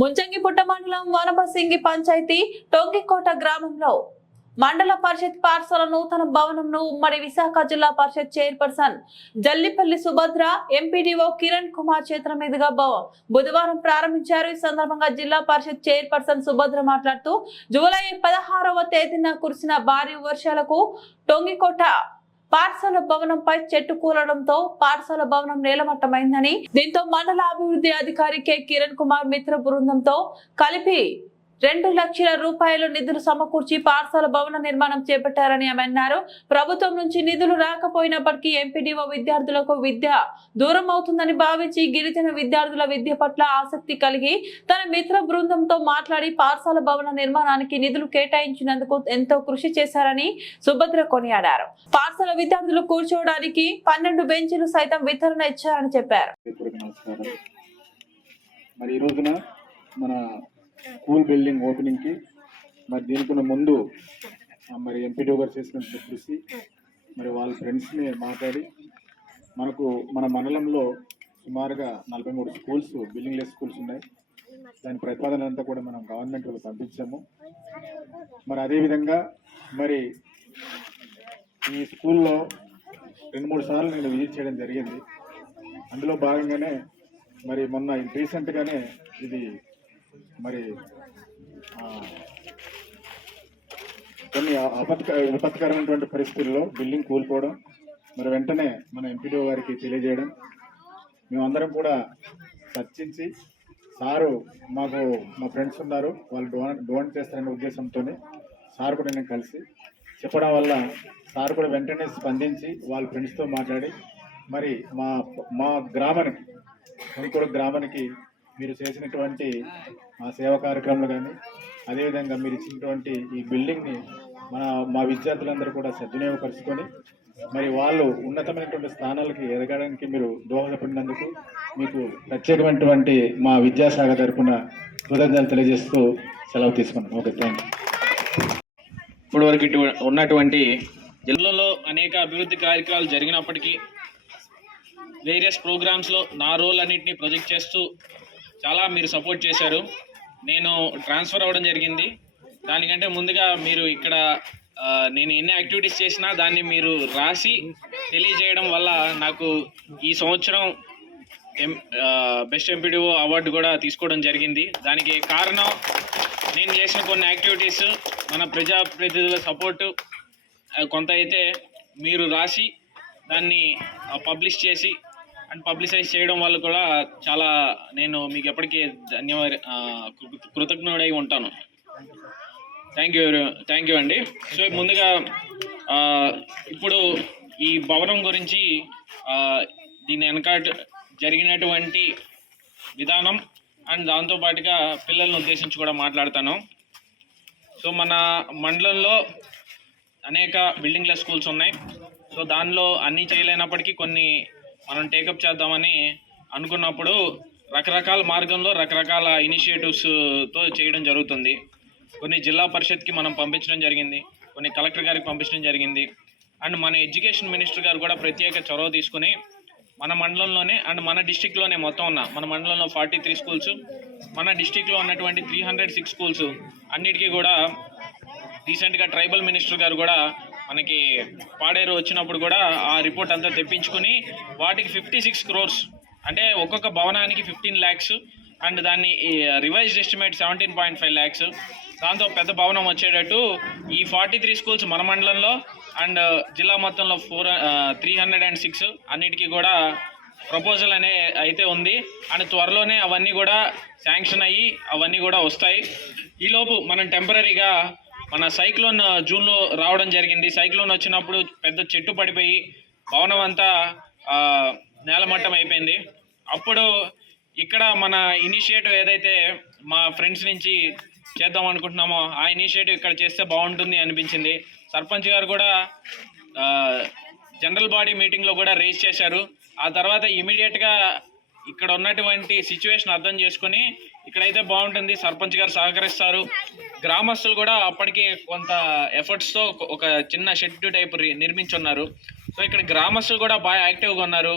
ముంచంగిపుట్ట మండలం వనపసింగి పంచాయతీ టొంగికోట గ్రామంలో మండల పరిషత్ పాఠశాల నూతన భవనంను ఉమ్మడి విశాఖ జిల్లా పరిషత్ చైర్పర్సన్ జల్లిపల్లి సుభద్ర ఎంపీడీఓ కిరణ్ కుమార్ చేతుల మీదుగా భవం బుధవారం ప్రారంభించారు. ఈ సందర్భంగా జిల్లా పరిషత్ చైర్పర్సన్ సుభద్ర మాట్లాడుతూ జూలై పదహారవ తేదీన కురిసిన భారీ వర్షాలకు టొంగికోట పాఠశాల భవనంపై చెట్టు కూలడంతో పాఠశాల భవనం నేలమట్టమైందని దీంతో మండల అభివృద్ధి అధికారి కె. కిరణ్ కుమార్ మిత్ర బృందంతో కలిపి రెండు లక్షల రూపాయలు నిధులు సమకూర్చి పాఠశాల భవన నిర్మాణం చేపట్టారని ఆమె అన్నారు. ప్రభుత్వం నుంచి నిధులు రాకపోయినప్పటికీ ఎంపీడీఓ విద్యార్థులకు విద్య దూరం అవుతుందని భావించి గిరిజన విద్యార్థుల విద్య పట్ల ఆసక్తి కలిగి తన మిత్ర బృందంతో మాట్లాడి పాఠశాల భవన నిర్మాణానికి నిధులు కేటాయించినందుకు ఎంతో కృషి చేశారని సుభద్ర కొనియాడారు. పాఠశాల విద్యార్థులు కూర్చోవడానికి పన్నెండు బెంచీలు సైతం వితరణ ఇచ్చారని చెప్పారు. మరి ఈ రోజున మన స్కూల్ బిల్డింగ్ ఓపెనింగ్కి. మరి దీనికన్నా ముందు మరి ఎంపీడీ గారు చేసినట్టు కృషి మరి వాళ్ళ ఫ్రెండ్స్ని మాట్లాడి మనకు మన మండలంలో సుమారుగా నలభై మూడు స్కూల్స్ బిల్డింగ్ లెస్ స్కూల్స్ ఉన్నాయి. దాని ప్రతిపాదన అంతా కూడా మనం గవర్నమెంట్ వాళ్ళు పంపించాము. మరి అదేవిధంగా మరి ఈ స్కూల్లో రెండు మూడు సార్లు నేను విజిట్ చేయడం జరిగింది. అందులో భాగంగానే మరి మొన్న రీసెంట్గానే ఇది మరి కొన్ని ఆపత్క విపత్కరమైనటువంటి పరిస్థితుల్లో బిల్డింగ్ కూలిపోవడం మరి వెంటనే మన ఎంపీడీఓ గారికి తెలియజేయడం మేమందరం కూడా చర్చించి సారు మాకు మా ఫ్రెండ్స్ ఉన్నారు వాళ్ళు డోన్ డోన్ చేస్తారనే ఉద్దేశంతో సార్ కూడా నేను కలిసి చెప్పడం వల్ల సార్ కూడా వెంటనే స్పందించి వాళ్ళ ఫ్రెండ్స్తో మాట్లాడి మరి మా మా గ్రామానికి కొనుకోడు గ్రామానికి మీరు చేసినటువంటి ఆ సేవా కార్యక్రమాలు కానీ అదేవిధంగా మీరు ఇచ్చినటువంటి ఈ బిల్డింగ్ని మన మా విద్యార్థులందరూ కూడా సద్వినియోగపరుచుకొని మరి వాళ్ళు ఉన్నతమైనటువంటి స్థానాలకి ఎదగడానికి మీరు దోహదపడినందుకు మీకు ప్రత్యేకమైనటువంటి మా విద్యాశాఖ తరఫున కృతజ్ఞతలు తెలియజేస్తూ సెలవు తీసుకున్నాం. ఓకే థ్యాంక్ ఇప్పుడు వరకు ఇటు ఉన్నటువంటి జిల్లాలో అనేక అభివృద్ధి కార్యక్రమాలు జరిగినప్పటికీ వేరియస్ ప్రోగ్రామ్స్లో నా రోల్ అన్నింటినీ ప్రొజెక్ట్ చేస్తూ చాలా మీరు సపోర్ట్ చేశారు. నేను ట్రాన్స్ఫర్ అవ్వడం జరిగింది. దానికంటే ముందుగా మీరు ఇక్కడ నేను ఎన్ని యాక్టివిటీస్ చేసినా దాన్ని మీరు రాసి తెలియజేయడం వల్ల నాకు ఈ సంవత్సరం ఎం బెస్ట్ ఎంపీడీఓ అవార్డు కూడా తీసుకోవడం జరిగింది. దానికి కారణం నేను చేసిన కొన్ని యాక్టివిటీస్ మన ప్రజాప్రతినిధుల సపోర్టు కొంత అయితే మీరు రాసి దాన్ని పబ్లిష్ చేసి అండ్ పబ్లిసైజ్ చేయడం వల్ల కూడా చాలా నేను మీకు ఎప్పటికీ ధన్యవాద కృతజ్ఞుడై ఉంటాను. థ్యాంక్ యూ థ్యాంక్ యూ అండి. సో ముందుగా ఇప్పుడు ఈ భవనం గురించి దీని వెనకాట జరిగినటువంటి విధానం అండ్ దాంతోపాటుగా పిల్లల్ని ఉద్దేశించి కూడా మాట్లాడతాను. సో మన మండలంలో అనేక బిల్డింగ్ల స్కూల్స్ ఉన్నాయి. సో దానిలో అన్నీ చేయలేనప్పటికీ కొన్ని మనం టేకప్ చేద్దామని అనుకున్నప్పుడు రకరకాల మార్గంలో రకరకాల ఇనిషియేటివ్స్తో చేయడం జరుగుతుంది. కొన్ని జిల్లా పరిషత్కి మనం పంపించడం జరిగింది. కొన్ని కలెక్టర్ గారికి పంపించడం జరిగింది. అండ్ మన ఎడ్యుకేషన్ మినిస్టర్ గారు కూడా ప్రత్యేక చొరవ తీసుకుని మన మండలంలోనే అండ్ మన డిస్టిక్లోనే మొత్తం ఉన్న మన మండలంలో ఫార్టీ త్రీ స్కూల్స్ మన డిస్టిక్లో ఉన్నటువంటి త్రీ హండ్రెడ్ సిక్స్ స్కూల్స్ అన్నిటికీ కూడా రీసెంట్గా ట్రైబల్ మినిస్టర్ గారు కూడా మనకి పాడేరు వచ్చినప్పుడు కూడా ఆ రిపోర్ట్ అంతా తెప్పించుకుని వాటికి ఫిఫ్టీ సిక్స్ క్రోర్స్ అంటే ఒక్కొక్క భవనానికి ఫిఫ్టీన్ ల్యాక్స్ అండ్ దాన్ని revised estimate seventeen point five lakhs దాంతో పెద్ద భవనం వచ్చేటట్టు ఈ ఫార్టీ త్రీ స్కూల్స్ మన మండలంలో అండ్ జిల్లా మొత్తంలో four three hundred and six అన్నిటికీ కూడా ప్రపోజల్ అనే అయితే ఉంది. అండ్ త్వరలోనే అవన్నీ కూడా శాంక్షన్ అయ్యి అవన్నీ కూడా వస్తాయి. ఈలోపు మనం టెంపరీగా మన సైక్లోన్ జూన్లో రావడం జరిగింది. సైక్లోన్ వచ్చినప్పుడు పెద్ద చెట్టు పడిపోయి భవనం అంతా నేలమట్టం అయిపోయింది. అప్పుడు ఇక్కడ మన ఇనిషియేటివ్ ఏదైతే మా ఫ్రెండ్స్ నుంచి చేద్దాం అనుకుంటున్నామో ఆ ఇనిషియేటివ్ ఇక్కడ చేస్తే బాగుంటుంది అనిపించింది. సర్పంచ్ గారు కూడా జనరల్ బాడీ మీటింగ్లో కూడా రేజ్ చేశారు. ఆ తర్వాత ఇమీడియట్గా ఇక్కడ ఉన్నటువంటి సిచ్యువేషన్ అర్థం చేసుకొని ఇక్కడైతే బాగుంటుంది. సర్పంచ్ గారు సహకరిస్తారు. గ్రామస్తులు కూడా అప్పటికి కొంత ఎఫర్ట్స్తో ఒక చిన్న షెడ్ టైప్ నిర్మించున్నారు. సో ఇక్కడ గ్రామస్తులు కూడా బాగా యాక్టివ్గా ఉన్నారు.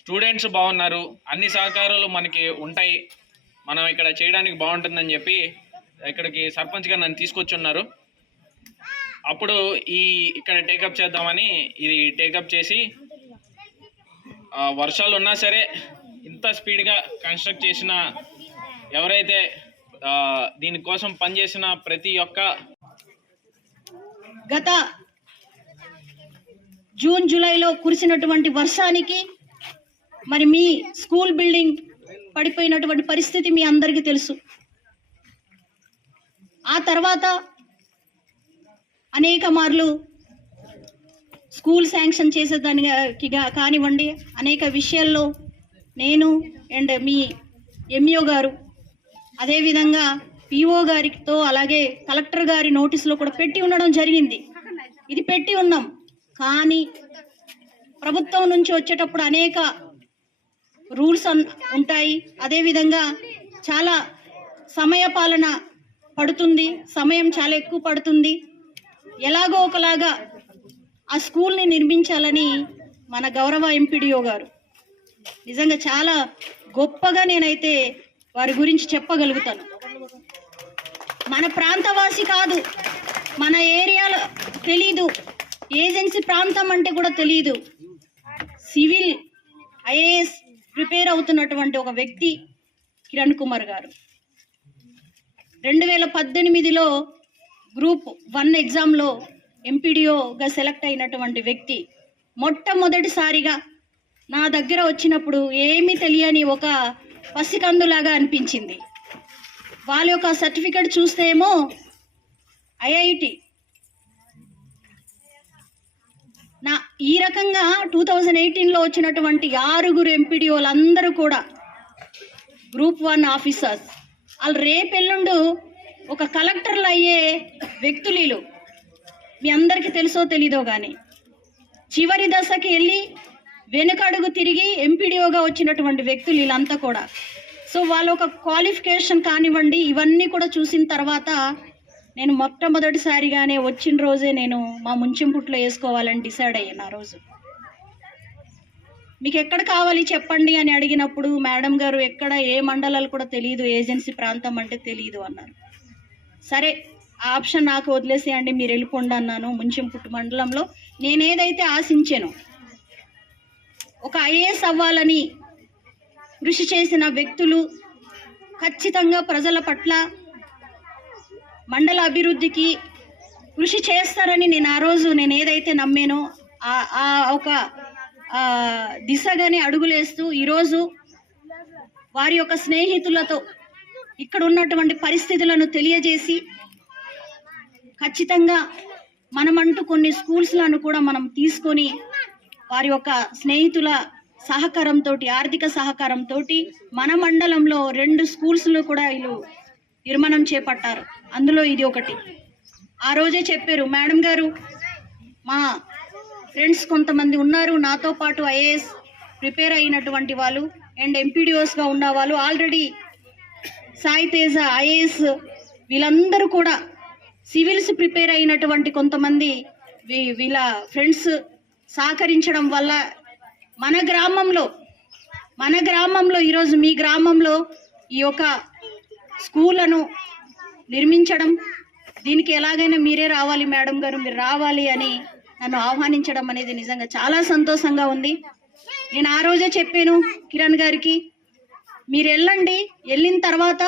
స్టూడెంట్స్ బాగున్నారు. అన్ని సహకారాలు మనకి ఉంటాయి. మనం ఇక్కడ చేయడానికి బాగుంటుందని చెప్పి ఇక్కడికి సర్పంచ్ గారు నన్ను తీసుకొచ్చున్నారు. అప్పుడు ఈ ఇక్కడ టేకప్ చేద్దామని ఇది టేకప్ చేసి వర్షాలు ఉన్నా సరే ఎంత స్పీడ్గా కన్స్ట్రక్ట్ చేసిన ఎవరైతే దీనికోసం పనిచేసిన ప్రతి ఒక్క గత జూన్ జూలైలో కురిసినటువంటి వర్షానికి మరి మీ స్కూల్ బిల్డింగ్ పడిపోయినటువంటి పరిస్థితి మీ అందరికీ తెలుసు. ఆ తర్వాత అనేక మార్లు స్కూల్ శాంక్షన్ చేసేదానికి కానివ్వండి అనేక విషయాల్లో నేను అండ్ మీ ఎంఈఓ గారు. అదేవిధంగా పిఓ గారితో అలాగే కలెక్టర్ గారి నోటీసులో కూడా పెట్టి ఉండడం జరిగింది. ఇది పెట్టి ఉన్నాం. కానీ ప్రభుత్వం నుంచి వచ్చేటప్పుడు అనేక రూల్స్ అన్- ఉంటాయి. అదేవిధంగా చాలా సమయ పాలన పడుతుంది. సమయం చాలా ఎక్కువ పడుతుంది. ఎలాగో ఒకలాగా ఆ స్కూల్ని నిర్మించాలని మన గౌరవ ఎంపీడీఓ గారు. నిజంగా చాలా గొప్పగా నేనైతే వారి గురించి చెప్పగలుగుతాను. మన ప్రాంతవాసి కాదు మన ఏరియాలో తెలీదు ఏజెన్సీ ప్రాంతం అంటే కూడా తెలీదు. సివిల్ ఐఏఎస్ ప్రిపేర్ అవుతున్నటువంటి ఒక వ్యక్తి కిరణ్ కుమార్ గారు. రెండు వేల పద్దెనిమిదిలో గ్రూప్ వన్ ఎగ్జామ్లో ఎంపీడీఓగా సెలెక్ట్ అయినటువంటి వ్యక్తి మొట్టమొదటిసారిగా నా దగ్గర వచ్చినప్పుడు ఏమీ తెలియని ఒక పసికందులాగా అనిపించింది. వాళ్ళ యొక్క సర్టిఫికెట్ చూస్తే ఏమో ఐఐటి. నా ఈ రకంగా టూ థౌజండ్ ఎయిటీన్లో వచ్చినటువంటి ఆరుగురు ఎంపీడీఓలందరూ కూడా గ్రూప్ వన్ ఆఫీసర్స్. వాళ్ళు రేపెల్లుండు ఒక కలెక్టర్లు అయ్యే వ్యక్తులు మీ అందరికీ తెలుసో తెలీదో కానీ చివరి దశకి వెళ్ళి వెనుకడుగు తిరిగి ఎంపీడీఓగా వచ్చినటువంటి వ్యక్తులు వీళ్ళంతా కూడా. సో వాళ్ళ ఒక క్వాలిఫికేషన్ కానివ్వండి ఇవన్నీ కూడా చూసిన తర్వాత నేను మొట్టమొదటిసారిగానే వచ్చిన రోజే నేను మా ముంచింపుట్లో వేసుకోవాలని డిసైడ్ అయ్యాను ఆ రోజు. మీకు ఎక్కడ కావాలి చెప్పండి అని అడిగినప్పుడు మేడం గారు ఎక్కడ ఏ మండలాలు కూడా తెలియదు ఏజెన్సీ ప్రాంతం అంటే తెలియదు అన్నారు. సరే ఆ ఆప్షన్ నాకు వదిలేసేయండి మీరు వెళ్ళిపోండి అన్నాను ముంచింపుట్టు మండలంలో. నేనేదైతే ఆశించానో ఒక ఐఏఎస్ అవ్వాలని కృషి చేసిన వ్యక్తులు ఖచ్చితంగా ప్రజల పట్ల మండల అభివృద్ధికి కృషి చేస్తారని నేను ఆ రోజు నేను ఏదైతే నమ్మానో ఆ ఆ ఒక దిశగానే అడుగులేస్తూ ఈరోజు వారి యొక్క స్నేహితులతో ఇక్కడ ఉన్నటువంటి పరిస్థితులను తెలియజేసి ఖచ్చితంగా మనమంటూ కొన్ని స్కూల్స్లను కూడా మనం తీసుకొని వారి యొక్క స్నేహితుల సహకారంతో ఆర్థిక సహకారంతో మన మండలంలో రెండు స్కూల్స్లో కూడా వీళ్ళు నిర్మాణం చేపట్టారు. అందులో ఇది ఒకటి. ఆ రోజే చెప్పారు మేడం గారు మా ఫ్రెండ్స్ కొంతమంది ఉన్నారు. నాతో పాటు ఐఏఎస్ ప్రిపేర్ అయినటువంటి వాళ్ళు అండ్ ఎంపీడిఓస్గా ఉన్న వాళ్ళు ఆల్రెడీ సాయి తేజ ఐఏఎస్ వీళ్ళందరూ కూడా సివిల్స్ ప్రిపేర్ అయినటువంటి కొంతమంది వీ- వీళ్ళ ఫ్రెండ్స్ సహకరించడం వల్ల మన గ్రామంలో మన గ్రామంలో ఈరోజు మీ గ్రామంలో ఈ యొక్క స్కూళ్ళను నిర్మించడం దీనికి ఎలాగైనా మీరే రావాలి మేడం గారు మీరు రావాలి అని నన్ను ఆహ్వానించడం అనేది నిజంగా చాలా సంతోషంగా ఉంది. నేను ఆ రోజే చెప్పాను కిరణ్ గారికి మీరు వెళ్ళండి వెళ్ళిన తర్వాత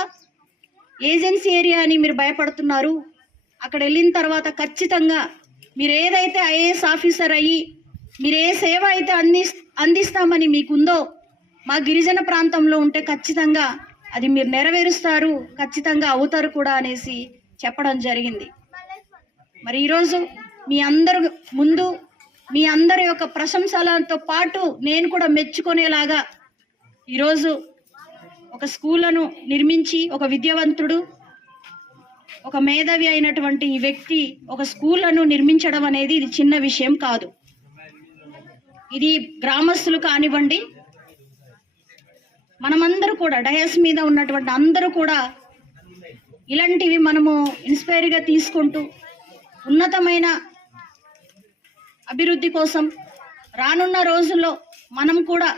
ఏజెన్సీ ఏరియా అని మీరు భయపడుతున్నారు. అక్కడ వెళ్ళిన తర్వాత ఖచ్చితంగా మీరు ఏదైతే ఐఏఎస్ ఆఫీసర్ అయ్యి మీరు ఏ సేవ అయితే అంది అందిస్తామని మీకుందో మా గిరిజన ప్రాంతంలో ఉంటే ఖచ్చితంగా అది మీరు నెరవేరుస్తారు ఖచ్చితంగా అవుతారు కూడా అనేసి చెప్పడం జరిగింది. మరి ఈరోజు మీ అందరు ముందు మీ అందరి యొక్క ప్రశంసలతో పాటు నేను కూడా మెచ్చుకునేలాగా ఈరోజు ఒక స్కూళ్ళను నిర్మించి ఒక విద్యావంతుడు ఒక మేధావి అయినటువంటి ఈ వ్యక్తి ఒక స్కూళ్ళను నిర్మించడం అనేది ఇది చిన్న విషయం కాదు. ఇది గ్రామస్తులు కానివ్వండి మనమందరూ కూడా డయాస్ మీద ఉన్నటువంటి అందరూ కూడా ఇలాంటివి మనము ఇన్స్పైర్గా తీసుకుంటూ ఉన్నతమైన అభివృద్ధి కోసం రానున్న రోజుల్లో మనం కూడా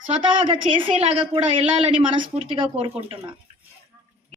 స్వతహాగా చేసేలాగా కూడా వెళ్ళాలని మనస్ఫూర్తిగా కోరుకుంటున్నాను